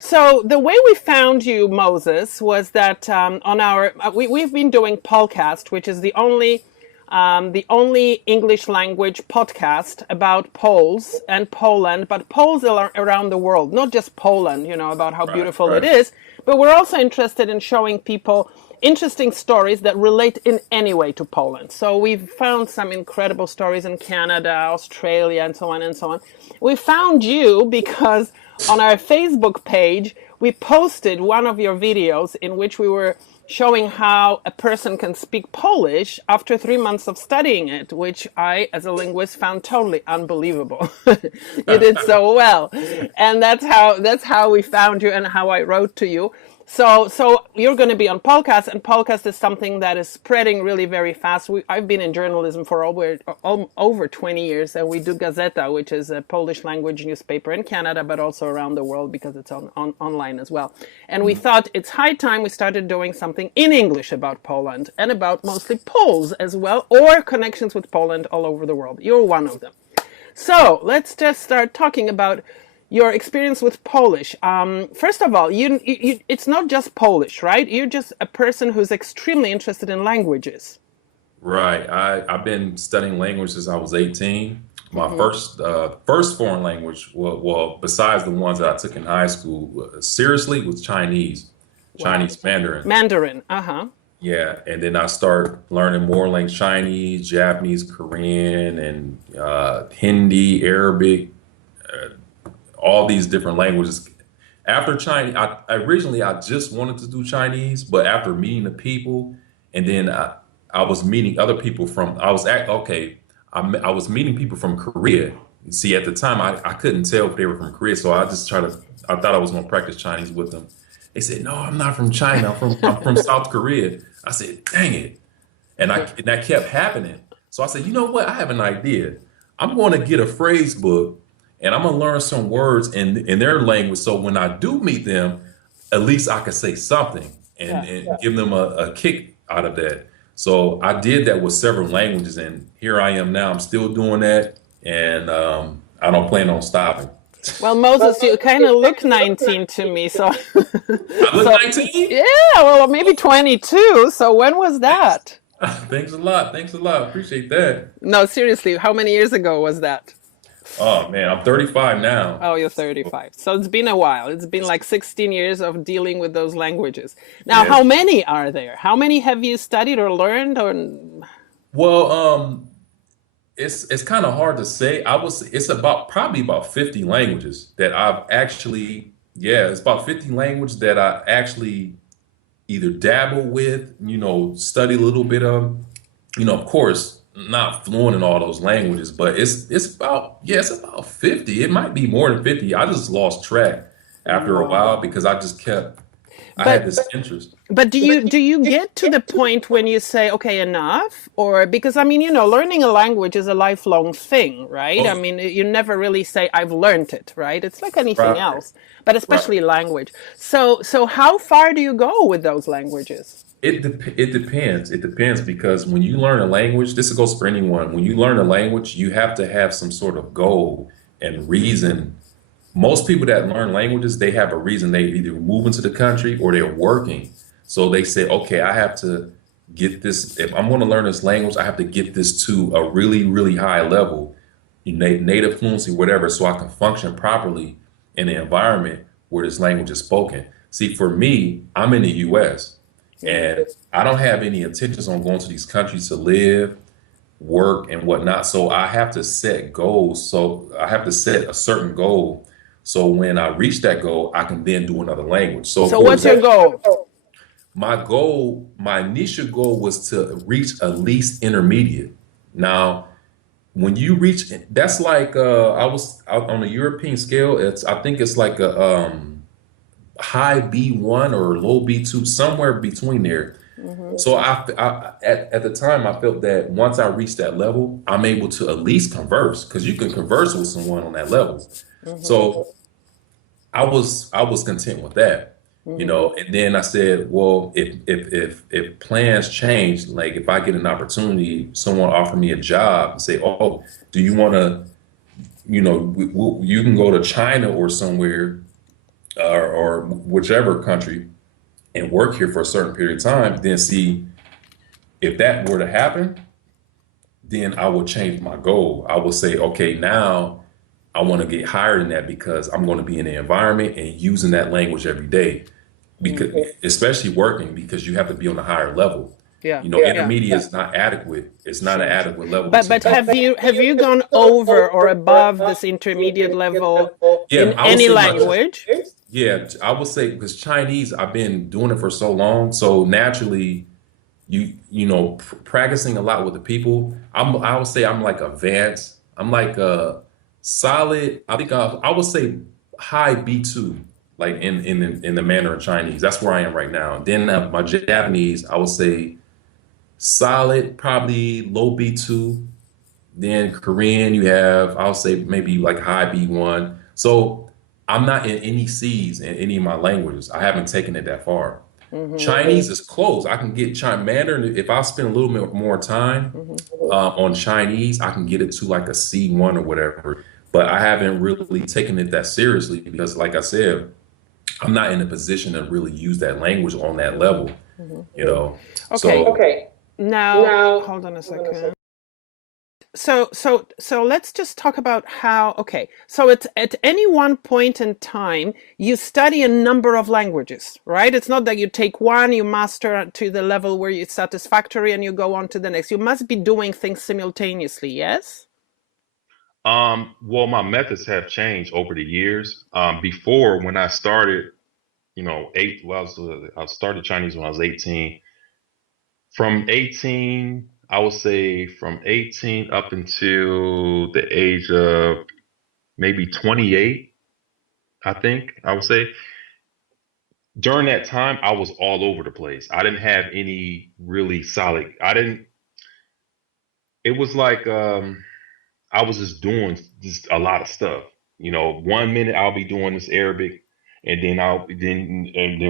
So the way we found you, Moses, was that on our we've been doing POLcast, which is the only English language podcast about Poles and Poland, but Poles around the world, not just Poland. About how Right, beautiful it right. is, but we're also interested in showing people interesting stories that relate in any way to Poland. So we've found some incredible stories in Canada, Australia, and so on and so on. We found you because on our Facebook page, we posted one of your videos in which we were showing how a person can speak Polish after 3 months of studying it, which I, as a linguist, found totally unbelievable. You did so well. And that's how we found you and how I wrote to you. So you're going to be on POLcast, and POLcast is something that is spreading really very fast. I've been in journalism for over 20 years, and we do GAZETA, which is a Polish language newspaper in Canada, but also around the world because it's online as well. And we thought it's high time we started doing something in English about Poland and about mostly Poles as well, or connections with Poland all over the world. You're one of them. So let's just start talking about your experience with Polish. First of all, it's not just Polish, right? You're just a person who's extremely interested in languages. Right. I've been studying language since I was 18. My Hmm. first foreign language, well, besides the ones that I took in high school, seriously, was Chinese, Wow. Chinese Mandarin. Mandarin. Uh-huh. Yeah, and then I start learning more like Chinese, Japanese, Korean, and Hindi, Arabic, all these different languages. After Chinese, I just wanted to do Chinese, but after meeting the people, and then I was meeting other people from, I was at, okay, I was meeting people from Korea. See, at the time, I couldn't tell if they were from Korea, so I thought I was going to practice Chinese with them. They said, no, I'm not from China. I'm from South Korea. I said, dang it. And that kept happening. So I said, you know what? I have an idea. I'm going to get a phrase book and I'm going to learn some words in their language. So when I do meet them, at least I can say something and, Yeah. and give them a kick out of that. So I did that with several languages, and here I am now. I'm still doing that, and I don't plan on stopping. Well, Moses, you kind of look 19 to me, so I look so 19. yeah, well, maybe 22. So when was Thanks. that? Thanks a lot. Thanks a lot. Appreciate that. No, seriously, how many years ago was that? Oh man, I'm 35 now. Oh, you're 35. So it's been a while. It's been like 16 years of dealing with those languages. Now, Yes. how many are there? How many have you studied or learned? Or Well, it's kind of hard to say. It's about probably about 50 languages that I've actually, yeah, it's about 50 languages that I actually either dabble with, study a little bit of, of course, not fluent in all those languages, but it's about 50. It might be more than 50. I just lost track after a wow. while because I had But this interest. but do you get to the point when you say, okay, enough? Or because I mean, learning a language is a lifelong thing, right? I Oh, mean, you never really say I've learned it, right? It's like anything right, else, but right. especially language. So how far do you go with those languages? It depends. It depends because when you learn a language, this goes for anyone. When you learn a language, you have to have some sort of goal and reason. Most people that learn languages, they have a reason. They either move into the country or they're working. So they say, okay, I have to get this. If I'm going to learn this language, I have to get this to a really, really high level, native fluency, whatever, so I can function properly in the environment where this language is spoken. See, for me, I'm in the US Yeah. and I don't have any intentions on going to these countries to live, work, and whatnot. So I have to set goals. So I have to set a certain goal. So when I reach that goal, I can then do another language. So So for what's your example, goal? my initial goal was to reach at least intermediate. Now, when you reach, that's like I was out on a European scale. I think it's like a high B1 or low B2, somewhere between there. Hmm. So at the time, I felt that once I reached that level, I'm able to at least converse because you can converse with someone on that level. Hmm. So I was content with that, Hmm. And then I said, well, if plans change, like if I get an opportunity, someone offer me a job and say, oh, do you want to, you can go to China or somewhere or whichever country and work here for a certain period of time, then see if that were to happen, then I will change my goal. I will say, okay, now I want to get higher than that because I'm going to be in the environment and using that language every day. Because especially working, because you have to be on a higher level. Yeah. Intermediate is not adequate. It's not an adequate level. But have you gone over or above this intermediate level in I would any say language? I would say because Chinese, I've been doing it for so long, so naturally, practicing a lot with the people. I would say I'm like advanced. I'm like a solid. I think I would say high B2, like in the Mandarin Chinese. That's where I am right now. Then my Japanese, I would say solid, probably low B2. Then Korean, you have, I'll say maybe like high B1. So I'm not in any C's in any of my languages. I haven't taken it that far. Chinese is close. I can get Mandarin. If I spend a little bit more time on Chinese, I can get it to like a C1 or whatever. But I haven't really taken it that seriously because, like I said, I'm not in a position to really use that language on that level. Okay. Now, hold on a second. So let's just talk about how, so it's at any one point in time, you study a number of languages, right? It's not that you take one, you master to the level where it's satisfactory and you go on to the next. You must be doing things simultaneously, yes? Well, my methods have changed over the years. Before, when I started, I started Chinese when I was 18. From 18, I would say from 18 up until the age of maybe 28, I think I would say. During that time, I was all over the place. I didn't have any really solid, it was like, I was just doing just a lot of stuff. 1 minute I'll be doing this Arabic, and then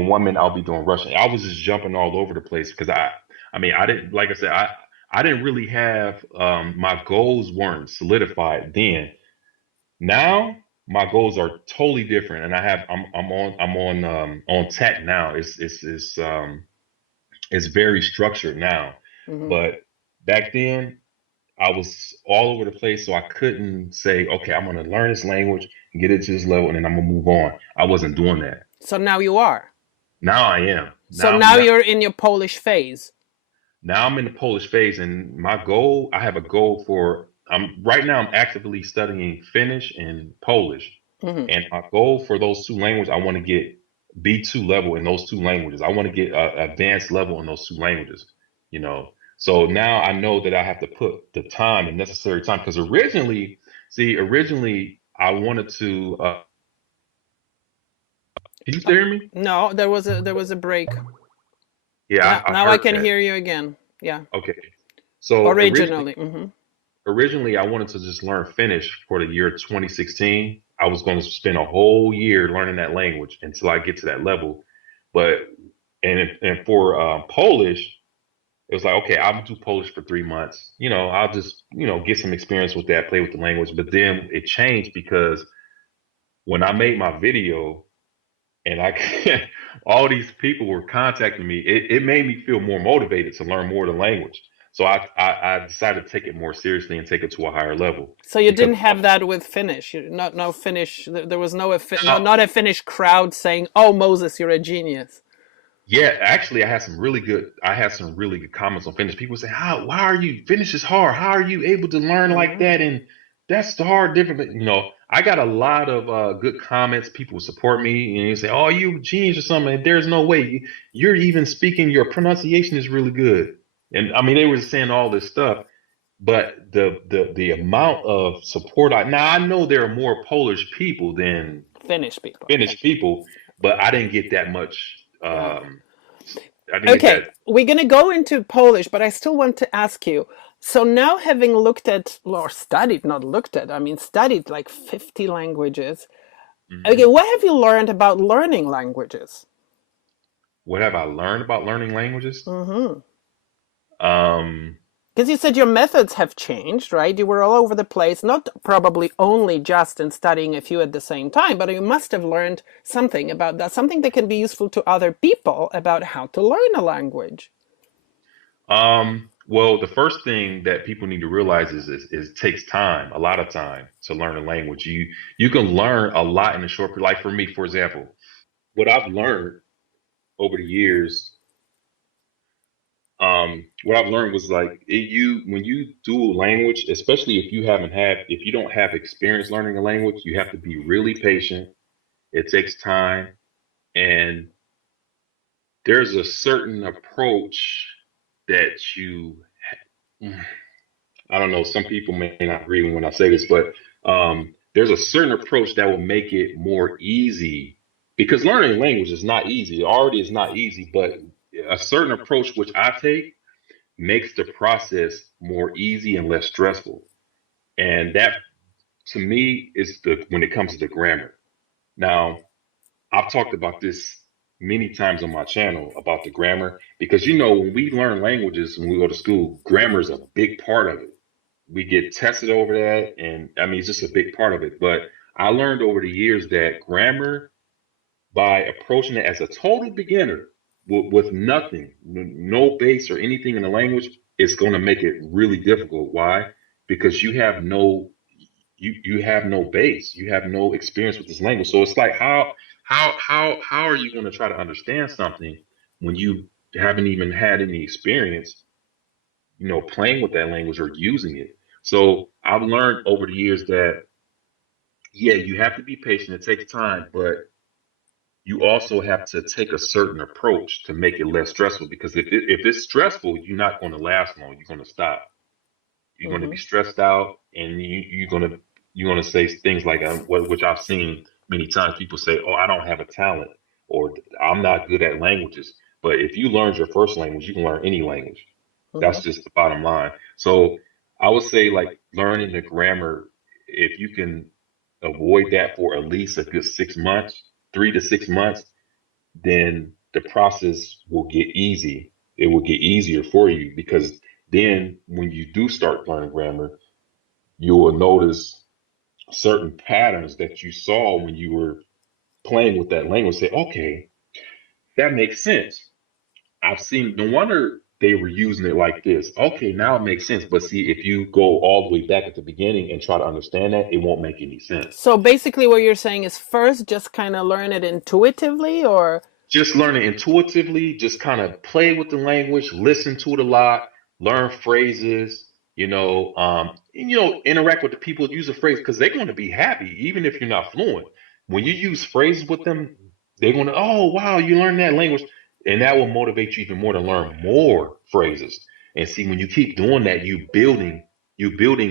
1 minute I'll be doing Russian. I was just jumping all over the place because I didn't, like I said, I didn't really have my goals weren't solidified then. Now my goals are totally different, and I'm on tech now. It's very structured now, but back then I was all over the place, so I couldn't say, okay, I'm going to learn this language and get it to this level, and then I'm going to move on. I wasn't doing that. So now you are. Now I am. Now you're in your Polish phase. Now I'm in the Polish phase, and my goal, I have a goal right now I'm actively studying Finnish and Polish. And my goal for those two languages, I want to get B2 level in those two languages. I want to get advanced level in those two languages, So now I know that I have to put the necessary time, because originally I wanted to. Can you hear me? No, there was a break. Yeah, now I can hear you again. Yeah. Okay. So originally, I wanted to just learn Finnish for the year 2016. I was going to spend a whole year learning that language until I get to that level. But for Polish, it was like, okay, I'll do Polish for 3 months. I'll just, get some experience with that, play with the language. But then it changed because when I made my video and all these people were contacting me, it made me feel more motivated to learn more of the language. So I decided to take it more seriously and take it to a higher level. So you didn't have that with Finnish? No Finnish. There was not a Finnish crowd saying, "Oh, Moses, you're a genius." Yeah, actually, I had some really good comments on Finnish. People say, why are you, Finnish is hard. How are you able to learn like that? And that's the hard difference. I got a lot of good comments. People support me and they say, oh, you a genius or something. There's no way you're even speaking. Your pronunciation is really good. And I mean, they were saying all this stuff, but the amount of support, I know there are more Polish people than Finnish people, but I didn't get that much. Okay, we're going to go into Polish, but I still want to ask you. So now, having studied like 50 languages. Okay, what have you learned about learning languages? What have I learned about learning languages? Because you said your methods have changed, right? You were all over the place, not probably only just in studying a few at the same time, but you must have learned something about that, something that can be useful to other people about how to learn a language. Well, the first thing that people need to realize is it takes time, a lot of time to learn a language. You can learn a lot in a short period. Like for me, for example, what I've learned over the years, what I've learned was like when you do a language, especially if you don't have experience learning a language, you have to be really patient. It takes time, and there's a certain approach that I don't know, some people may not agree when I say this, but there's a certain approach that will make it more easy because learning language is not easy. It already is not easy, but a certain approach which I take makes the process more easy and less stressful. And that to me is when it comes to the grammar. Now, I've talked about this many times on my channel about the grammar because when we learn languages when we go to school, grammar is a big part of it. We get tested over that, and I mean it's just a big part of it. But I learned over the years that grammar, by approaching it as a total beginner with nothing, no base or anything in the language, is going to make it really difficult. Why? Because you have no base, you have no experience with this language. So it's like how are you going to try to understand something when you haven't even had any experience, playing with that language or using it? So I've learned over the years that yeah, you have to be patient. It takes time, but you also have to take a certain approach to make it less stressful. Because if it's stressful, you're not going to last long. You're going to stop. You're going to be stressed out, and you're gonna say things like which I've seen many times. People say, "Oh, I don't have a talent," or "I'm not good at languages." But if you learned your first language, you can learn any language. That's just the bottom line. So I would say like learning the grammar, if you can avoid that for at least a good 6 months, 3 to 6 months, then the process will get easy. It will get easier for you because then when you do start learning grammar, you will notice certain patterns that you saw when you were playing with that language. Say, okay, that makes sense. I've seen, no wonder they were using it like this. Okay, now it makes sense. But see, if you go all the way back at the beginning and try to understand that, it won't make any sense. So basically what you're saying is first just kind of learn it intuitively, or Just learn it intuitively, just kind of play with the language, listen to it a lot, learn phrases, interact with the people who use a phrase because they're going to be happy, even if you're not fluent. When you use phrases with them, they're going to, oh, wow, you learned that language. And that will motivate you even more to learn more phrases. And see, when you keep doing that, you building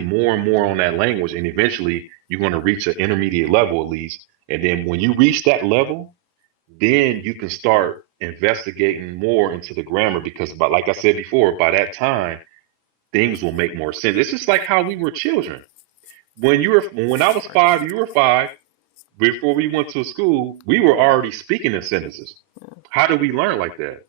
more and more on that language. And eventually you're going to reach an intermediate level at least. And then when you reach that level, then you can start investigating more into the grammar because, like I said before, by that time, things will make more sense. It's just like how we were children. When I was 5, you were 5. Before we went to school, we were already speaking in sentences. How do we learn like that?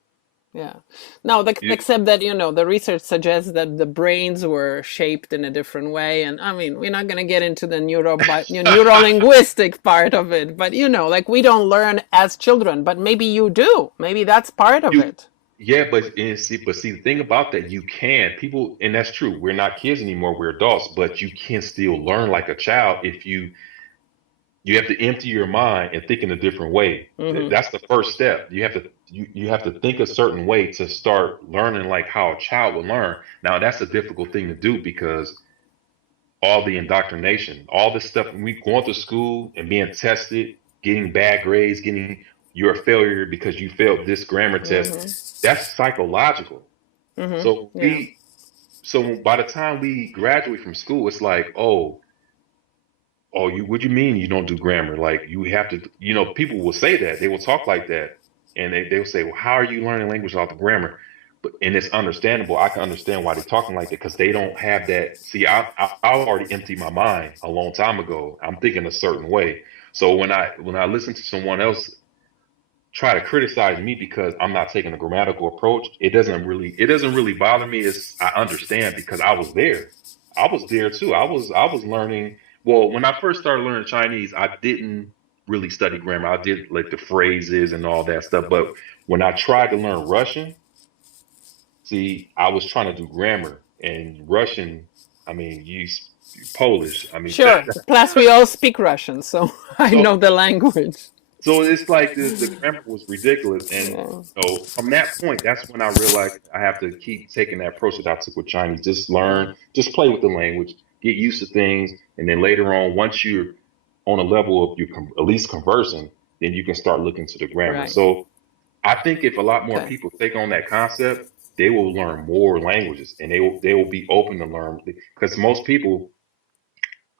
yeah. No, except that, the research suggests that the brains were shaped in a different way. And I mean, we're not going to get into the neuro-linguistic part of it, but like we don't learn as children, but maybe you do. Maybe that's part of it. Yeah, but see, the thing about that, you can people, and that's true. We're not kids anymore; we're adults, but you can still learn like a child if you have to empty your mind and think in a different way. That's the first step. You have to think a certain way to start learning like how a child would learn. Now that's a difficult thing to do because all the indoctrination, all this stuff, when we going to school and being tested, getting bad grades, getting you're a failure because you failed this grammar test, that's psychological. So so by the time we graduate from school, it's like, what do you mean you don't do grammar? Like you have to, people will say that. They will talk like that. And they'll say, well, how are you learning language without the grammar? And it's understandable. I can understand why they're talking like that because they don't have that. See, I already emptied my mind a long time ago. I'm thinking a certain way. So when I listen to someone else try to criticize me because I'm not taking a grammatical approach, it doesn't really bother me. I understand because I was there. I was there too. I was learning. Well, when I first started learning Chinese, I didn't really study grammar. I did like the phrases and all that stuff. But when I tried to learn Russian, see, I was trying to do grammar and Russian. I mean, Polish. I mean, Sure. Plus, we all speak Russian, so I so know the language. So it's like the grammar was ridiculous. And Yeah. so from that point, that's when I realized I have to keep taking that approach that I took with Chinese. Just learn, just play with the language, get used to things. And then later on, once you're on a level of at least conversing, then you can start looking to the grammar. Right. So I think if a lot more Okay. people take on that concept, they will learn more languages and they will be open to learn because most people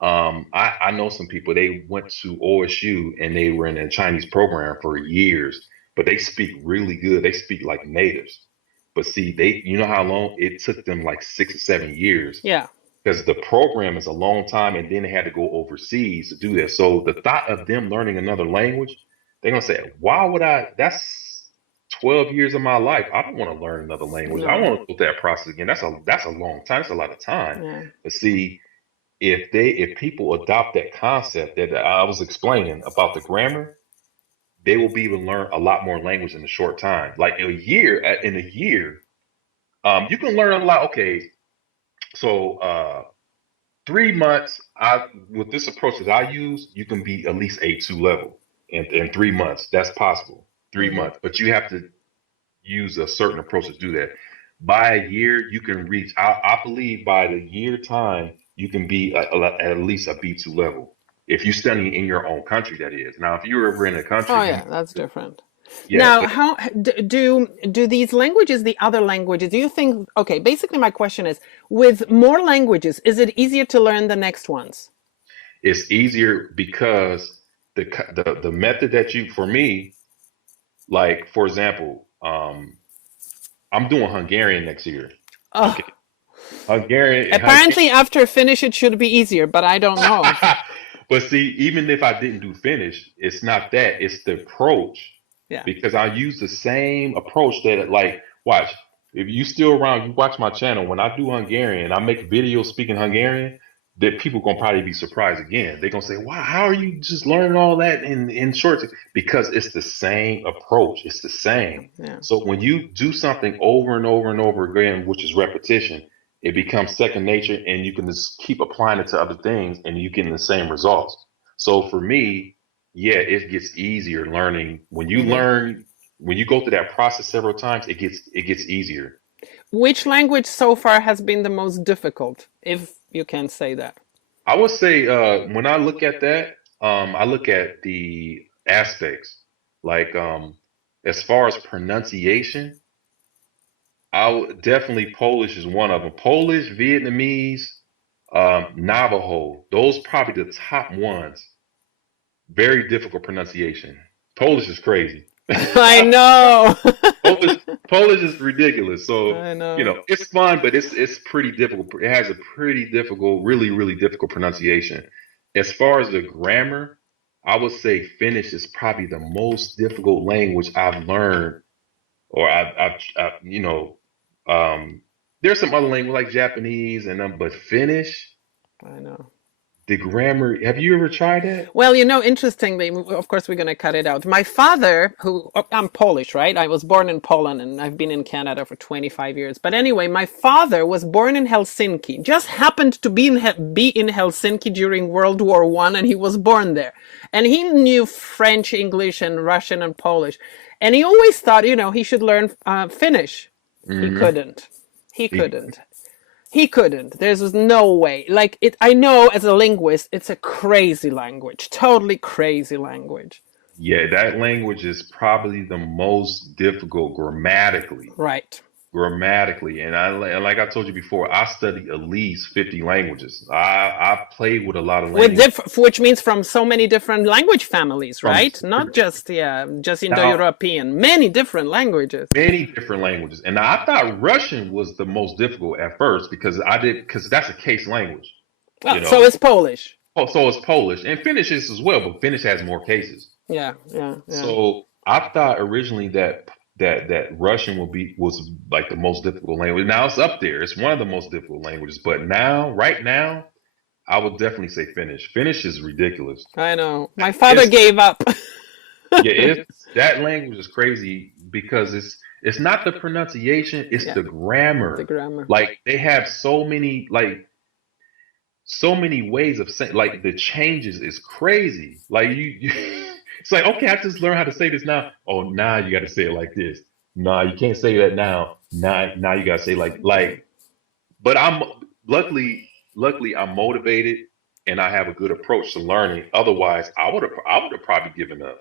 I know some people, they went to OSU and they were in a Chinese program for years, but they speak really good. They speak like natives. But see, you know how long it took them, like 6 or 7 years, Yeah. because the program is a long time and then they had to go overseas to do that. So the thought of them learning another language, they're going to say, why would that's 12 years of my life. I don't want to learn another language. I No. want to go through that process again. That's a long time. That's a lot of time. Yeah. But see, if people adopt that concept that I was explaining about the grammar, they will be able to learn a lot more language in a short time. Like in a year, you can learn a lot. Okay, so 3 months, with this approach that I use, you can be at least A2 level in 3 months. That's possible. 3 months, but you have to use a certain approach to do that. By a year, you can reach. I believe by the year time, you can be at least a B2 level if you study in your own country. That is. Now, if you're ever in a country, Oh yeah, that's different. yeah. Now, But how do these languages, the other languages, do you think, okay, basically my question is, with more languages, is it easier to learn the next ones? it's easier because the method that for me, like for example, I'm doing Hungarian next year. Oh, Okay, Hungarian. apparently after Finnish it should be easier, but I don't know. But see, even if I didn't do Finnish, it's not that. It's the approach. Yeah. Because I use the same approach that, like, watch, if you still around, you watch my channel. When I do Hungarian, I make videos speaking Hungarian, that people gonna probably be surprised again. They're gonna say, wow, how are you just learning all that in short? Because it's the same approach. It's the same. Yeah. So when you do something over and over and over again, which is repetition, it becomes second nature and you can just keep applying it to other things and you get the same results. So for me, yeah, it gets easier learning when you learn, when you go through that process several times, it gets easier. Which language so far has been the most difficult, if you can say that? I would say when I look at that, I look at the aspects like as far as pronunciation, definitely Polish is one of them. Polish, Vietnamese, Navajo, those probably the top ones. Very difficult pronunciation. Polish is crazy. I know. Polish is ridiculous. So I know. it's fun, but it's pretty difficult. It has a pretty difficult, really, really difficult pronunciation. As far as the grammar, I would say Finnish is probably the most difficult language I've learned, or there's some other language like Japanese but Finnish, I know. the grammar. Have you ever tried that? Well, interestingly, of course, we're going to cut it out. My father, I'm Polish, right? I was born in Poland and I've been in Canada for 25 years. But anyway, my father was born in Helsinki, just happened to be in Helsinki during World War I, and he was born there. And he knew French, English, and Russian and Polish. And he always thought, he should learn Finnish. He couldn't. He couldn't. There's no way. I know as a linguist, it's a crazy language, totally crazy language. Yeah, that language is probably the most difficult grammatically. Right. Grammatically, and like I told you before, I study at least 50 languages. I play with a lot of languages, which means from so many different language families, right? Not just Indo-European, many different languages. Many different languages, and I thought Russian was the most difficult at first because that's a case language. Well, so is Polish. Oh, so is Polish and Finnish is as well, but Finnish has more cases. Yeah. So I thought originally that Russian was like the most difficult language. Now it's up there. It's one of the most difficult languages. But now, right now, I would definitely say Finnish. Finnish is ridiculous. I know. My father It's gave up. Yeah, it's that language is crazy because it's not the pronunciation, it's Yeah, the the grammar. grammar. Like they have so many ways of saying like the changes is crazy. Like you it's like okay, I just learned how to say this now. Oh, now you got to say it like this. Nah, you can't say that now. Now you got to say like. But luckily I'm motivated and I have a good approach to learning. Otherwise, I would have probably given up.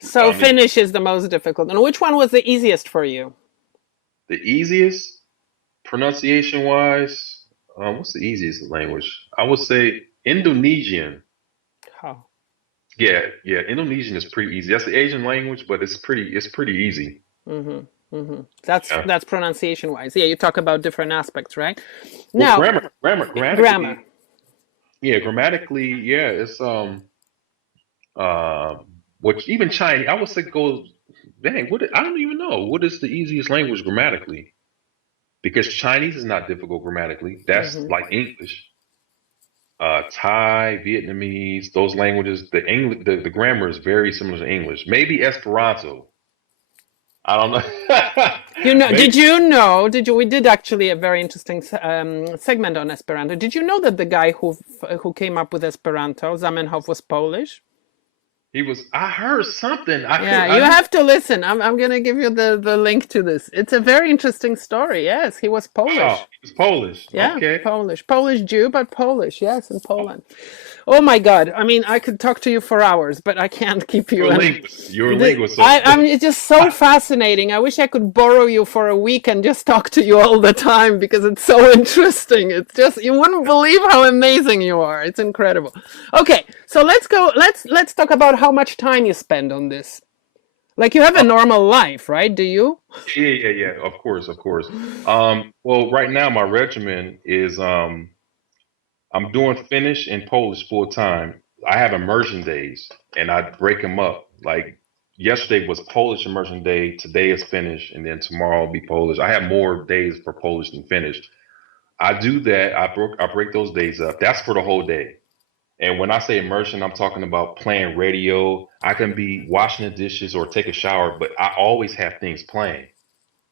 So I mean, Finnish is the most difficult. And which one was the easiest for you? the easiest pronunciation wise, what's the easiest language? I would say Indonesian. How? Yeah, Indonesian is pretty easy. That's the Asian language, but it's pretty easy. Mm-hmm. Mm-hmm. That's Yeah. that's pronunciation wise. Yeah, you talk about different aspects, right? Well, Now, grammar. grammatically, yeah, grammatically, yeah, it's uh, which even Chinese, I would say goes. Dang, I don't even know what is the easiest language grammatically because Chinese is not difficult grammatically. That's Mm-hmm. like English. Thai, Vietnamese, those languages, the English, the grammar is very similar to English. Maybe Esperanto. I don't know. You know, Maybe we did actually a very interesting segment on Esperanto. Did you know that the guy who came up with Esperanto, Zamenhof, was Polish? he was. I heard something. Yeah, I you knew. have to listen. I'm gonna give you the link to this. It's a very interesting story. Yes, he was Oh, Polish. he was Polish. Yeah, Okay. Polish Jew, but Polish. Yes, in Poland. Oh my God! I mean, I could talk to you for hours, but I can't keep you. You're a And linguist. You're a linguist. So I mean, it's just so fascinating. I wish I could borrow you for a week and just talk to you all the time because it's so interesting. It's just you wouldn't believe how amazing you are. It's incredible. Okay, so let's go. Let's talk about how much time you spend on this. Like you have a normal life, right? Do you? yeah. Of course, of course. Well, right now my regimen is I'm doing Finnish and Polish full time. I have immersion days and I break them up. Like yesterday was Polish immersion day, today is Finnish, and then tomorrow will be Polish. I have more days for Polish than Finnish. I do that. I break those days up. That's for the whole day. And when I say immersion, I'm talking about playing radio. I can be washing the dishes or take a shower, but I always have things playing,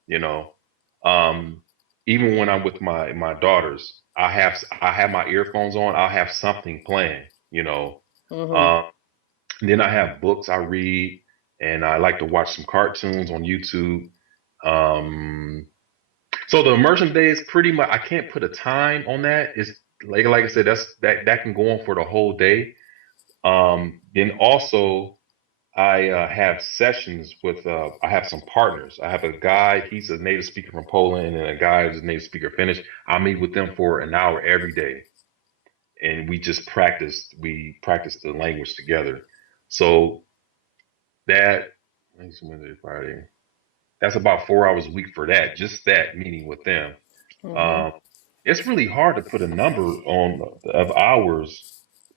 you know. Um, Even when I'm with my daughters, I have my earphones on. I'll have something playing, you know. Mm-hmm. Um, then I have books I read, and I like to watch some cartoons on YouTube. Um, so the immersion day is pretty much I can't put a time on that. It's like I said, that can go on for the whole day. Then also I have sessions with I have some partners. I have a guy, he's a native speaker from Poland, and a guy who's a native speaker of Finnish. I meet with them for an hour every day, and we just practice. We practice the language together. So that Wednesday, Friday. That's about 4 hours a week for that. Just that meeting with them. Mm-hmm. Um, it's really hard to put a number on of hours,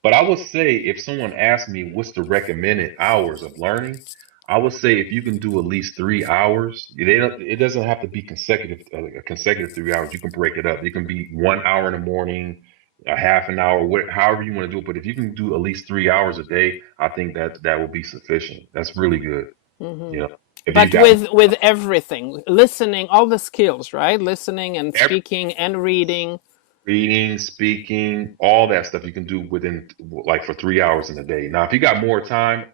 but I would say if someone asked me what's the recommended hours of learning, I would say if you can do at least 3 hours, it doesn't have to be consecutive, a consecutive 3 hours. You can break it up. You can be 1 hour in the morning, a half an hour, however you want to do it. But if you can do at least 3 hours a day, I think that will be sufficient. That's really good. Mm-hmm. You know, if you But got with everything, listening, all the skills, right? Listening and every speaking and reading. reading, speaking, all that stuff you can do within like for 3 hours in a day. Now, if you got more time,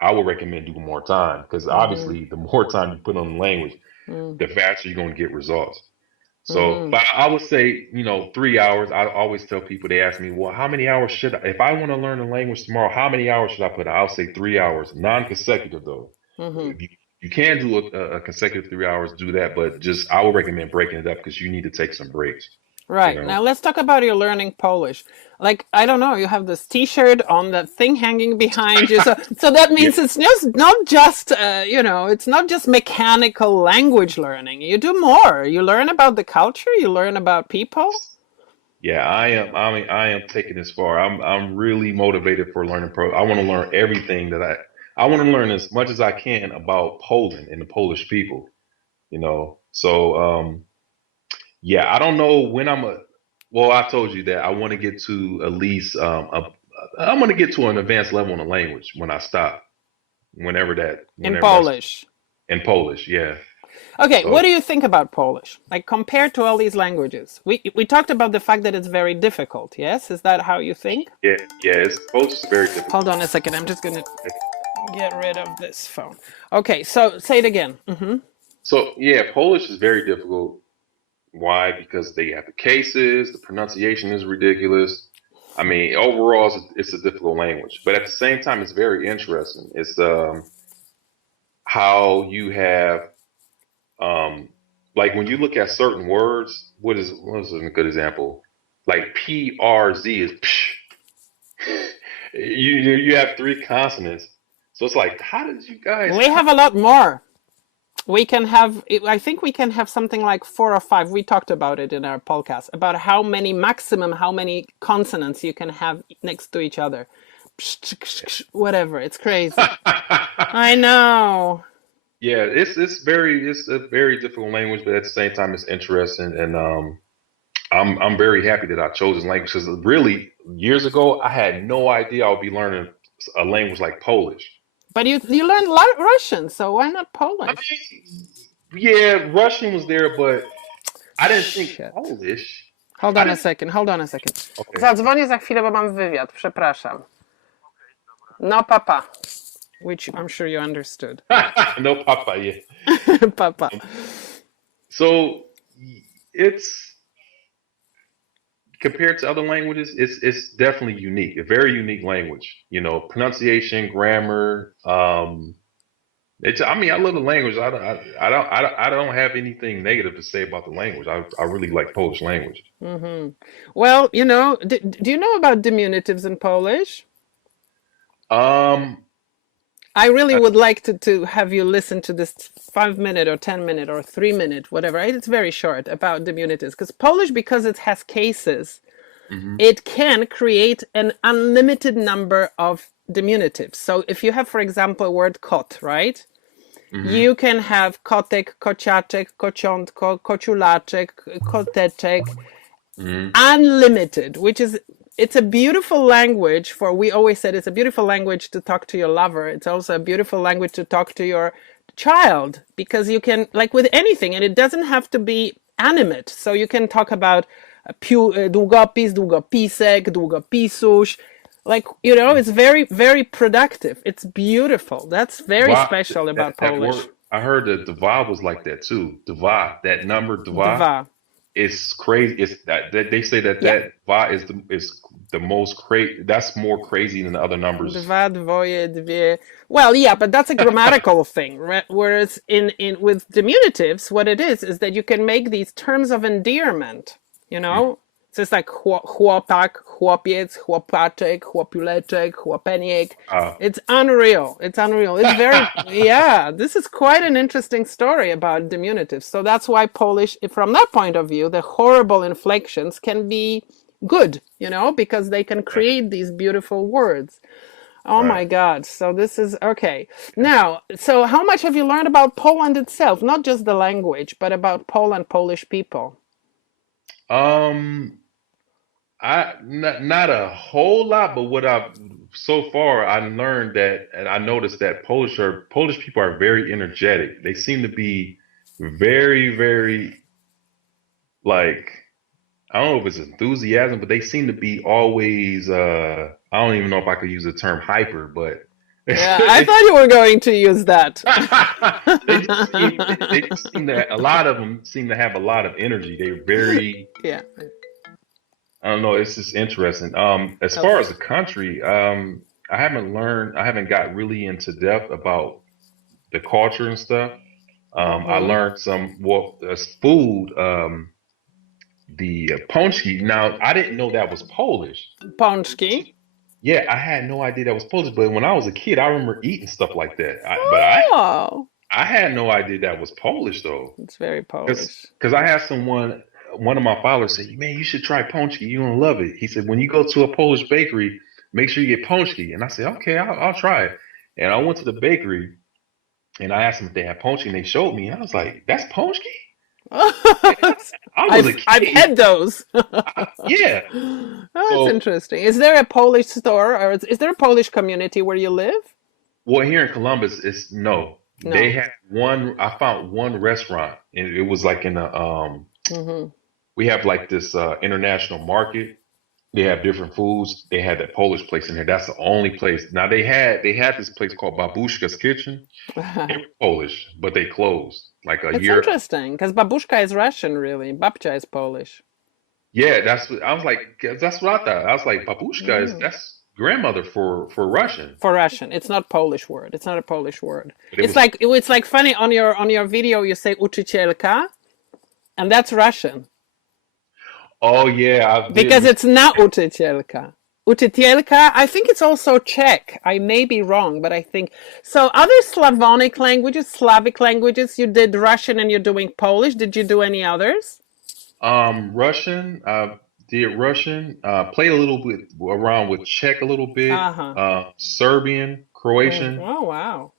I would recommend doing more time because Mm-hmm. obviously the more time you put on the language, Mm-hmm. the faster you're going to get results. So, Mm-hmm. but I would say, 3 hours. I always tell people, they ask me, well, how many hours if I want to learn a language tomorrow, how many hours should I put? I'll say 3 hours, non-consecutive though. Mm-hmm. If you can do a consecutive 3 hours, do that, but just I would recommend breaking it up because you need to take some breaks, you Right. know. Now let's talk about your learning Polish. Like, I don't know, you have this t-shirt on the thing hanging behind you. So that Yeah. means it's just not just, it's not just mechanical language learning. You do more. You learn about the culture, you learn about people. Yeah, I am. I mean, I am taking this far. I'm really motivated for learning pro. I want to learn everything that I want to learn as much as I can about Poland and the Polish people, you know. So yeah, I don't know when well, I told you that I want to get to at least I'm going to get to an advanced level in the language when I stop, In whenever that's Polish. in Polish, yeah. Okay, what So do you think about Polish? Like compared to all these languages? We talked about the fact that it's very difficult, yes? Is that how you think? yeah, it's Polish is very Hold difficult. on a second, I'm just gonna get rid of this phone. Okay, so say it again. So yeah, Polish is very difficult. Why? Because they have the cases, the pronunciation is ridiculous. I mean, overall, it's a difficult language, but at the same time, it's very interesting. It's how you have like when you look at certain words. What is a good example? Like PRZ is psh. You have three consonants, so it's like, how did you guys? We have a lot more. We can have, I think we can have something like 4 or 5. We talked about it in our podcast about how many consonants you can have next to each other. Whatever, it's crazy. I know. Yeah, it's a very difficult language, but at the same time, it's interesting, and I'm very happy that I chose this language because really years ago I had no idea I would be learning a language like Polish. But you learned Russian, so why not I Polish? mean, yeah, Russian was there, but I didn't think Shit. Polish. Hold I on a didn't. second, hold on a second. Okay. Zadzwonię za chwilę, bo mam wywiad, przepraszam. No, papa. Which I'm sure you understood. No, Papa. Yeah. Papa. So it's compared to other languages, it's definitely unique, a very unique language. You know, pronunciation, grammar. I mean, I love the language. I don't have anything negative to say about the language. I really like Polish language. Well, you know, do you know about diminutives in Polish? Um, I really would like to have you listen to this 5-minute or 10-minute or 3-minute, whatever. It's very short about diminutives because Polish, because it has cases, it can create an unlimited number of diminutives. So if you have, for example, a word kot, right? You can have kotek, kociaczek, kociątko, kociulaczek, koteczek, unlimited, which is, it's a beautiful language for, we always said it's a beautiful language to talk to your lover. It's also a beautiful language to talk to your child because you can, like with anything, and it doesn't have to be animate. So you can talk about długopis, długopisek, długopisuś. Like, you know, it's very, very productive. It's beautiful. That's very special about Polish. Word, I heard that dwa was like that too. Dwa, that number dwa. Dwa. It's crazy. It's that they say that dwa is the most crazy. That's more crazy than the other numbers. Dwa, dwoje, dwie. Well, yeah, but that's a grammatical thing. Whereas in with diminutives, what it is that you can make these terms of endearment. You know, so it's like chłopak, chłopiec, chłopaczek, chłopuleczek, chłopeniek. It's unreal. It's unreal. It's very, yeah, this is quite an interesting story about diminutives. So that's why Polish, from that point of view, the horrible inflections can be good, you know, because they can create these beautiful words. Oh my God. So this is, okay. Now, so how much have you learned about Poland itself? Not just the language, but about Poland, Polish people. Not a whole lot, but what I've so far I learned that, and I noticed that Polish people are very energetic. They seem to be very, very, like, I don't know if it's enthusiasm, but they seem to be always I don't even know if I could use the term hyper, but yeah, I thought you were going to use that. they just seem to, a lot of them seem to have a lot of energy. They're very, yeah. I don't know. It's just interesting. As far as the country, I haven't got really into depth about the culture and stuff. I learned some, well, food, the pączki. Now, I didn't know that was Polish. Pączki? Yeah, I had no idea that was Polish. But when I was a kid, I remember eating stuff like that. I had no idea that was Polish, though. It's very Polish. Because I had one of my fathers said, man, you should try pączki. You're going to love it. He said, when you go to a Polish bakery, make sure you get pączki. And I said, okay, I'll try it. And I went to the bakery and I asked them if they had ponche, and they showed me. And I was like, "That's ponche?" I was a I've kid. had those. Yeah. Oh, that's So, interesting. Is there a Polish store, or is there a Polish community where you live? well, here in Columbus, it's no. They No. had one. I found one restaurant, and it was like in a Hmm. we have like this international market. They have different foods. They had that Polish place in there. That's the only place. Now they had this place called Babushka's Kitchen. It was Polish, but they closed like a It's year. interesting because babushka is Russian, really. Babcia is Polish. Yeah, that's what I was like. That's what I thought. I was like, Babushka is Mm. that's grandmother for Russian, For Russian, it's not Polish word. It's not a Polish word. but it It's was. like it's like funny on your video you say uczycielka, and that's Russian Oh yeah, I because did. it's not uczycielka. Uczycielka, I think it's also Czech. I may be wrong, but I think so. Other Slavonic languages, Slavic languages, you did Russian and you're doing Polish. Did you do any others? Russian. Did Russian. Played a little bit around with Czech a little bit. Uh-huh. Serbian, Croatian. Oh, wow.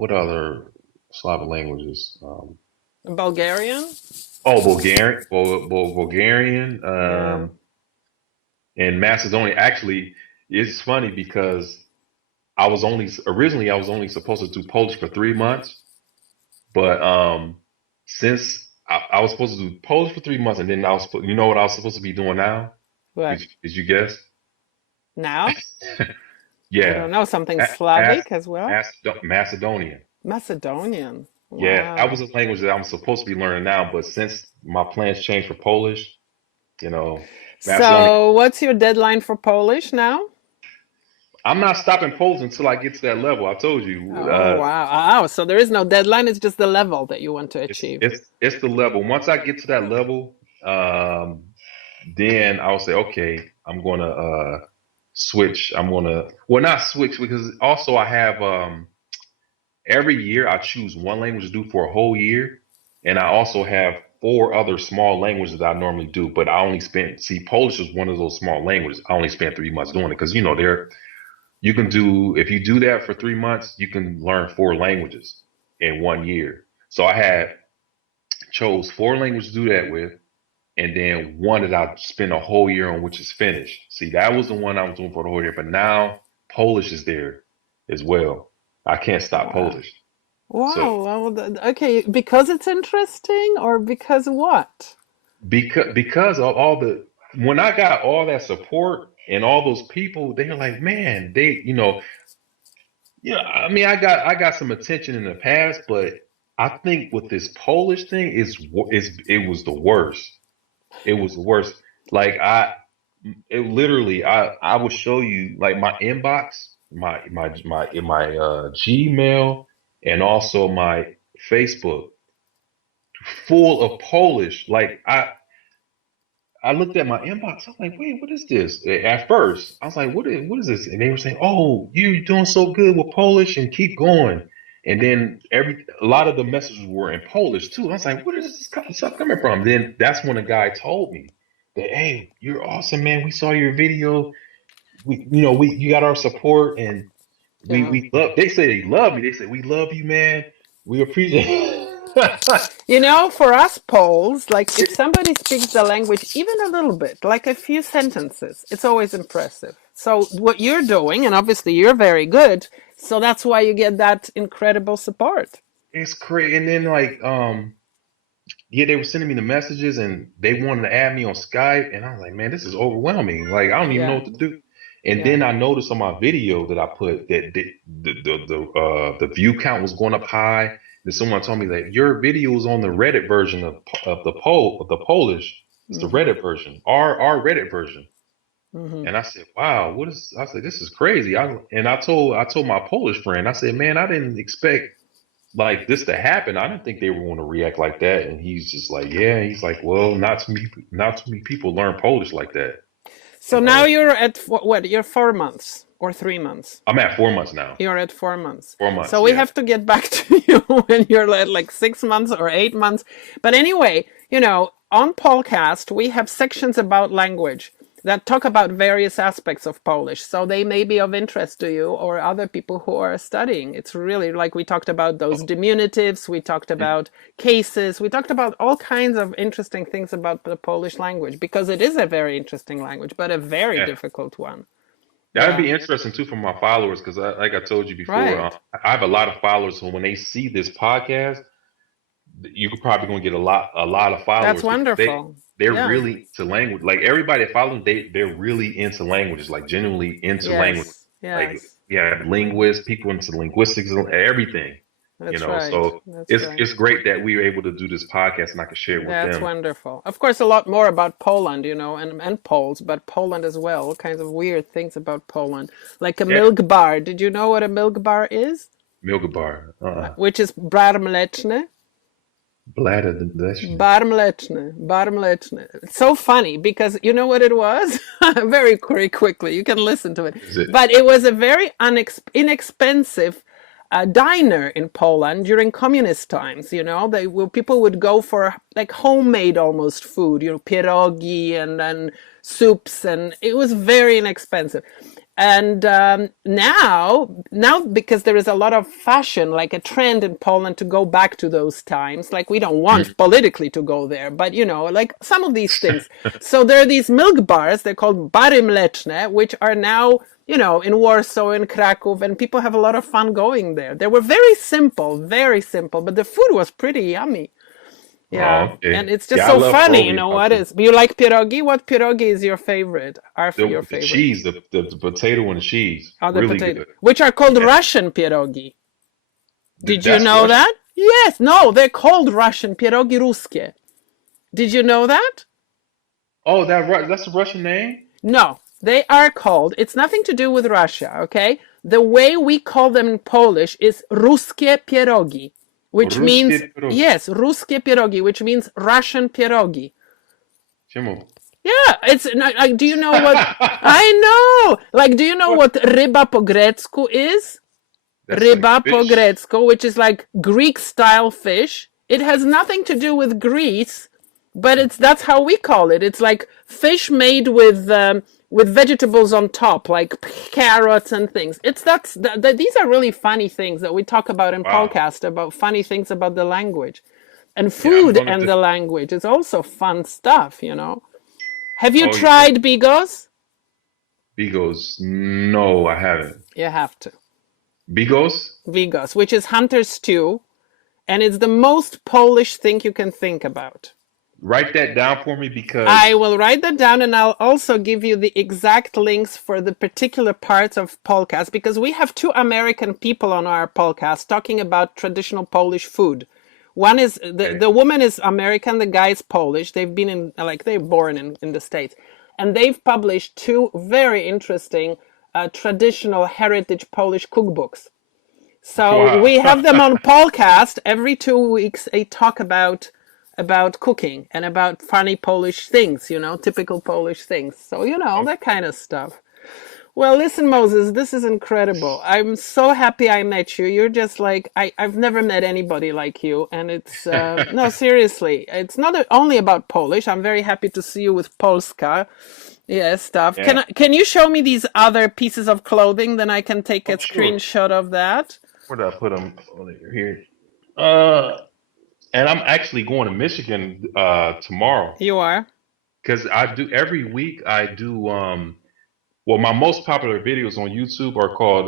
What other Slavic languages? Bulgarian? Oh, Bulgarian. Yeah. And Macedonia. Actually, it's funny because I was only supposed to do Polish for 3 months, but since I was supposed to do Polish for 3 months, and then you know what I was supposed to be doing now? What? Did you guess? Now? I Yeah, don't know. Something Ma- Mas- Slavic as well? Macedonian. Macedonian. Yeah, that was Wow. a language that I'm supposed to be learning now, but since my plans changed for Polish, you know, Macedonian. So, what's your deadline for Polish now? I'm not stopping Polish until I get to that level. I told you, Oh, wow. Oh, so there is no deadline. It's just the level that you want to it's achieve. it's it's the level. Once I get to that level, um, then I'll say, okay, I'm gonna switch. I'm gonna well not switch because also I have every year I choose one language to do for a whole year, and I also have four other small languages that I normally do. But I only spent see Polish is one of those small languages. I only spent 3 months doing it because there you can do if you do that for 3 months, you can learn four languages in 1 year. So I had chose four languages to do that with, and then one that I spent a whole year on, which is Finnish. See, that was the one I was doing for the whole year, but now Polish is there as well. I can't stop Wow. Polish. So Wow. Well, okay. Because it's interesting or because what? because of all the when I got all that support and all those people, they're like, man, I mean, I got some attention in the past, but I think with this Polish thing it was the worst. It was the worst. Like it literally I will show you like my inbox, my Gmail and also my Facebook full of Polish. Like I looked at my inbox. I was like, wait, what is this? At first, I was like, what is this? And they were saying, oh, you're doing so good with Polish and keep going. And then a lot of the messages were in Polish too. I was like, what is this stuff coming from? Then that's when a guy told me that, hey, you're awesome, man. We saw your video. You got our support, and we Yeah. we love. They say they love me. They say we love you, man. We appreciate. For us Poles, like if somebody speaks the language even a little bit, like a few sentences, it's always impressive. So what you're doing, and obviously you're very good, so that's why you get that incredible support. It's crazy. And then yeah, they were sending me the messages and they wanted to add me on Skype, and I was like, man, this is overwhelming. Like, I don't even know Yeah, what to do. And yeah. then I noticed on my video that I put that the view count was going up high. Then someone told me that your video is on the Reddit version of the Polish. It's the Hmm. Reddit version, our Reddit version. Hmm. And I said, wow, what is? I said, this is crazy. I told my Polish friend, I said, man, I didn't expect like this to happen. I didn't think they were going to react like that. And he's just like, yeah. He's like, well, not too many people learn Polish like that. So You now know, you're at what? You're 4 months or 3 months? I'm at 4 months now. You're at 4 months. 4 months, So we yeah. have to get back to you when you're at like 6 months or 8 months. But anyway, on POLcast, we have sections about language. that talk about various aspects of Polish. So they may be of interest to you or other people who are studying. It's really like we talked about those diminutives, we talked about cases, we talked about all kinds of interesting things about the Polish language, because it is a very interesting language, but a very Yeah. difficult one. That'd Yeah. be interesting too for my followers, because like I told you before, Right. I have a lot of followers. So when they see this podcast, you're probably going to get a lot of That's followers because wonderful. they're Yeah. really into language. Like everybody that follows them, they're really into languages, like genuinely into language. Yes. Like Yes. yeah, linguists, people into linguistics, everything. That's You know, right. so That's it's right. it's great that we were able to do this podcast and I can share it with That's them. wonderful. Of course, a lot more about Poland, you know, and Poles, but Poland as well. All kinds of weird things about Poland, like a Yeah. milk bar. Did you know what a milk bar is? Milk bar, Which is bar mleczny. bladder, that's Bar mleczny. Bar mleczny. It's so funny because you know what it was? Very quickly. You can listen to it. Is it? But it was a very inexpensive diner in Poland during communist times. You know, people would go for like homemade almost food, you know, pierogi and then soups, and it was very inexpensive. And now because there is a lot of fashion, like a trend in Poland to go back to those times. Like we don't want politically to go there, but you know, like some of these things. So there are these milk bars. They're called bary mleczne, which are now, you know, in Warsaw, in Kraków, and people have a lot of fun going there. They were very simple, but the food was pretty yummy. Yeah, Oh, okay. and it's just Yeah, I so love funny, pierogi you know now, what too. is. You like pierogi? What pierogi is your favorite? Your The favorite? cheese, the potato and the cheese, Oh, the really potato, good. which are called Russian pierogi. Did you That's know Russian? that? Yes, no, they're called Russian pierogi ruskie. Did you know that? Oh, that's a Russian name? No, they are called. It's nothing to do with Russia, okay? The way we call them in Polish is ruskie pierogi, which means Ruskie pierogi. yes, ruskie pierogi, which means Russian pierogi. Czemu? Yeah, it's like. Do you know what? I know. Like, do you know what ryba po grecku is? That's Ryba like po fish. grecku, which is like Greek style fish. It has nothing to do with Greece, but that's how we call it. It's like fish made with vegetables on top, like carrots and things. These are really funny things that we talk about in Wow. POLcast, about funny things about the language. And Yeah, I'm food gonna and just. the language is also fun stuff, you know. Have you Oh yeah, tried bigos? Bigos. No, I haven't. You have to. Bigos? Bigos, which is hunter stew, and it's the most Polish thing you can think about. Write that down for me because I will write that down, and I'll also give you the exact links for the particular parts of POLcast, because we have two American people on our POLcast talking about traditional Polish food. One is the woman is American, the guy is Polish. They've been they're born in the States, and they've published two very interesting traditional heritage Polish cookbooks. So wow. we have them on POLcast every 2 weeks. They talk about cooking and about funny Polish things, you know, typical Polish things. So, you know, that kind of stuff. Well, listen, Moses, this is incredible. I'm so happy I met you. You're just like, I've never met anybody like you. And it's, no, seriously, it's not only about Polish. I'm very happy to see you with Polska. Yeah, stuff. Yeah. Can you show me these other pieces of clothing? Then I can take a Sure. screenshot of that. Where did I put them? Oh, they're here. And I'm actually going to Michigan tomorrow You are? because I do every week. I do well, my most popular videos on YouTube are called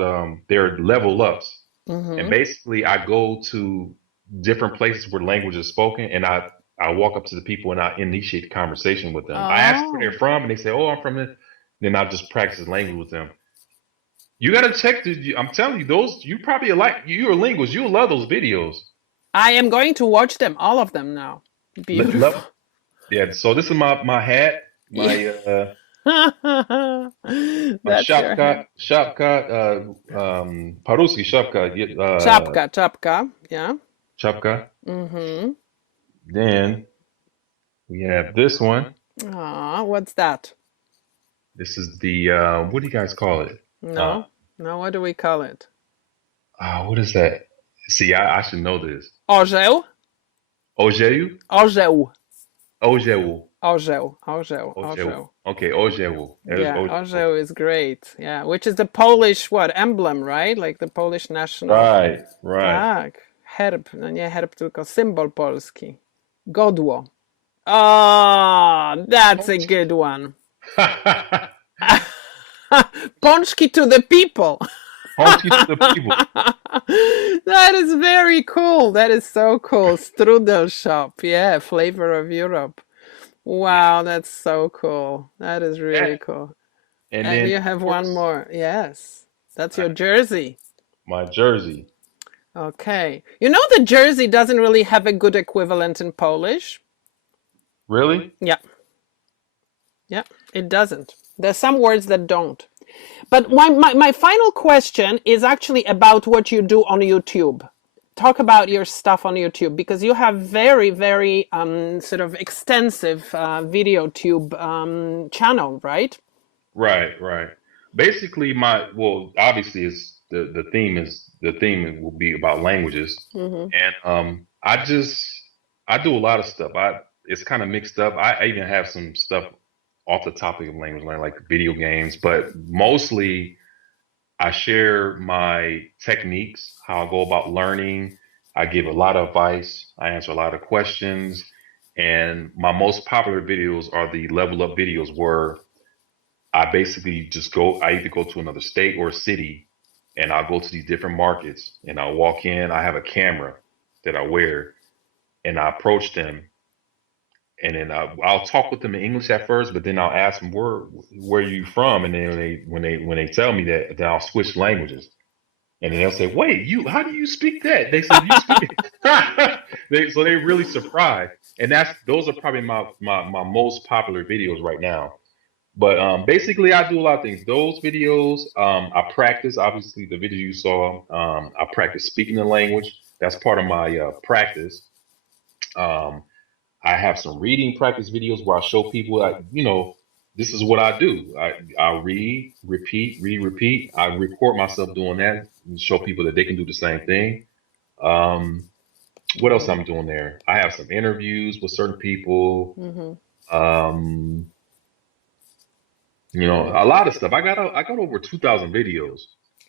they're level ups, and basically I go to different places where language is spoken, and I walk up to the people and I initiate the conversation with them. I ask where they're from, and they say, "Oh, I'm from it." Then I just practice language with them. You gotta check. I'm telling you, those you probably like. You're a linguist. You'll love those videos. I am going to watch them, all of them now. Beautiful. Love. Yeah. So this is my hat. My That's your shapka, по-русски shapka, Czapka, yeah. shapka. Mm-hmm. Then we have this one. Aw, what's that? This is the what do you guys call it? No, what do we call it? What is that? See, I should know this. Orzeł? Ojeju? Orzeł. Ojeju. Orzeł. Okay, orzeł. Yeah, Orzeł. orzeł is great. Yeah, which is the Polish emblem, right? Like the Polish national. Right, right. Tak, herb, no nie herb, tylko symbol polski. Godło. Oh, that's a good one. Pączki to the people. Pączki to the people. That is very cool. That is so cool. Strudel shop. Yeah, flavor of Europe. Wow, that's so cool. That is really cool. And And then you have one more. Yes, that's your jersey. my jersey. Okay. You know the jersey doesn't really have a good equivalent in Polish? Really? Yeah. Yeah, it doesn't. There's some words that don't. But my final question is actually about what you do on YouTube. Talk about your stuff on YouTube, because you have very, very sort of extensive video tube channel, right? Right. Basically, obviously, is the theme will be about languages, and I do a lot of stuff. It's kind of mixed up. I even have some stuff off the topic of language learning, like video games, but mostly I share my techniques, how I go about learning. I give a lot of advice. I answer a lot of questions. And my most popular videos are the level up videos where I basically I either go to another state or city, and I'll go to these different markets and I'll walk in. I have a camera that I wear and I approach them. And then I'll talk with them in English at first, but then I'll ask them where are you from, and then when they tell me that, then I'll switch languages, and then they'll say, "Wait, how do you speak that?" They said, "You speak it." So they're really surprised, and those are probably my most popular videos right now. But basically, I do a lot of things. Those videos, I practice. Obviously, the video you saw, I practice speaking the language. That's part of my practice. I have some reading practice videos where I show people, this is what I do. I read, repeat. I record myself doing that and show people that they can do the same thing. What else I'm doing there? I have some interviews with certain people. A lot of stuff. I got over 2,000 videos.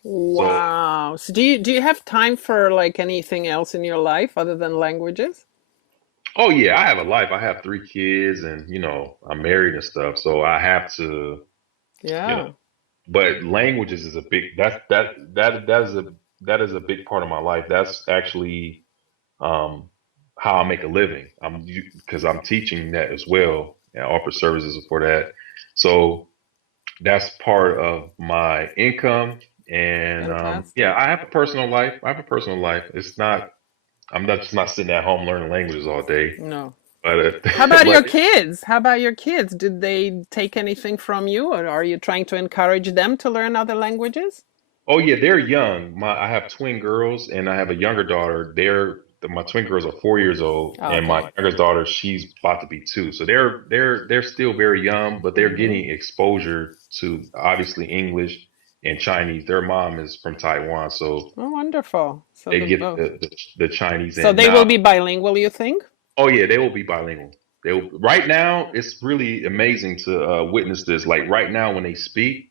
Wow. So do you have time for like anything else in your life other than languages? Oh yeah, I have a life. I have 3 kids, and I'm married and stuff. So I have to, Yeah. But languages is a big that is a big part of my life. That's actually how I make a living. Because I'm teaching that as well and I offer services for that. So that's part of my income. And Fantastic. I have a personal life. I'm not just not sitting at home learning languages all day. No. But How about your but kids? How about your kids? Did they take anything from you, or are you trying to encourage them to learn other languages? oh yeah, they're young. I have twin girls and I have a younger daughter. My twin girls are 4 years old, and my Okay. youngest daughter, she's about to be 2. So they're still very young, but they're getting exposure to obviously English and Chinese. Their mom is from Taiwan, so Oh, wonderful. So they the get both. the Chinese So in they will now. be bilingual, you think? Oh yeah, they will be bilingual. Right now, it's really amazing to witness this. Like right now, when they speak,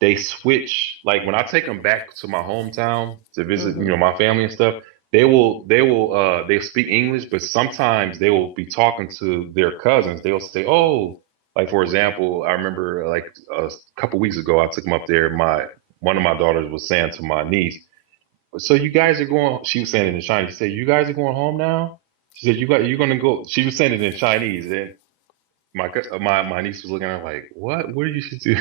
they switch. Like when I take them back to my hometown to visit, Mm-hmm. my family and stuff, they'll speak English, but sometimes they will be talking to their cousins. They'll say, "Oh," like for example, I remember like a couple weeks ago, I took them up there. One of my daughters was saying to my niece, "So you guys are going?" She was saying it in Chinese. She said, "You guys are going home now?" She said, you're gonna go." She was saying it in Chinese, and my niece was looking at her like, "What did you do?"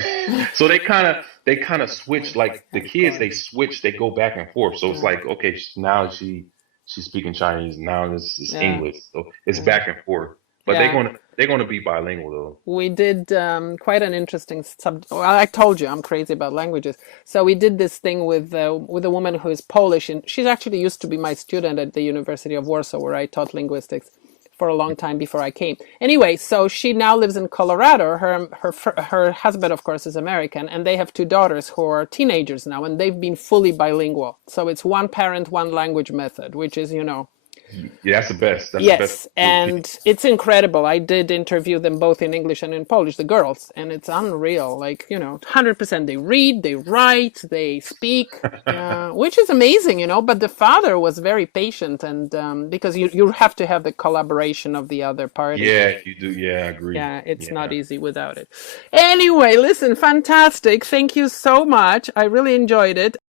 So they kind of switch. Like the Of kids, they course. switch. They go back and forth. So it's Yeah. like, okay, now she's speaking Chinese. Now it's Yeah. English. So it's Yeah. back and forth. But Yeah. they're gonna be bilingual though. We did quite an interesting subject. Well, I told you I'm crazy about languages. So we did this thing with a woman who is Polish, and she's actually used to be my student at the University of Warsaw, where I taught linguistics for a long time before I came. Anyway, so she now lives in Colorado. Her husband, of course, is American, and they have 2 daughters who are teenagers now, and they've been fully bilingual. So it's one parent, one language method, which is Yeah, that's the best. That's the best Yes, way to teach. and it's incredible. I did interview them both in English and in Polish, the girls, and it's unreal. Like, 100% they read, they write, they speak, which is amazing, But the father was very patient, and because you have to have the collaboration of the other party. Yeah, you do. Yeah, I agree. Yeah, it's not Yeah. easy without it. Anyway, listen, fantastic. Thank you so much. I really enjoyed it.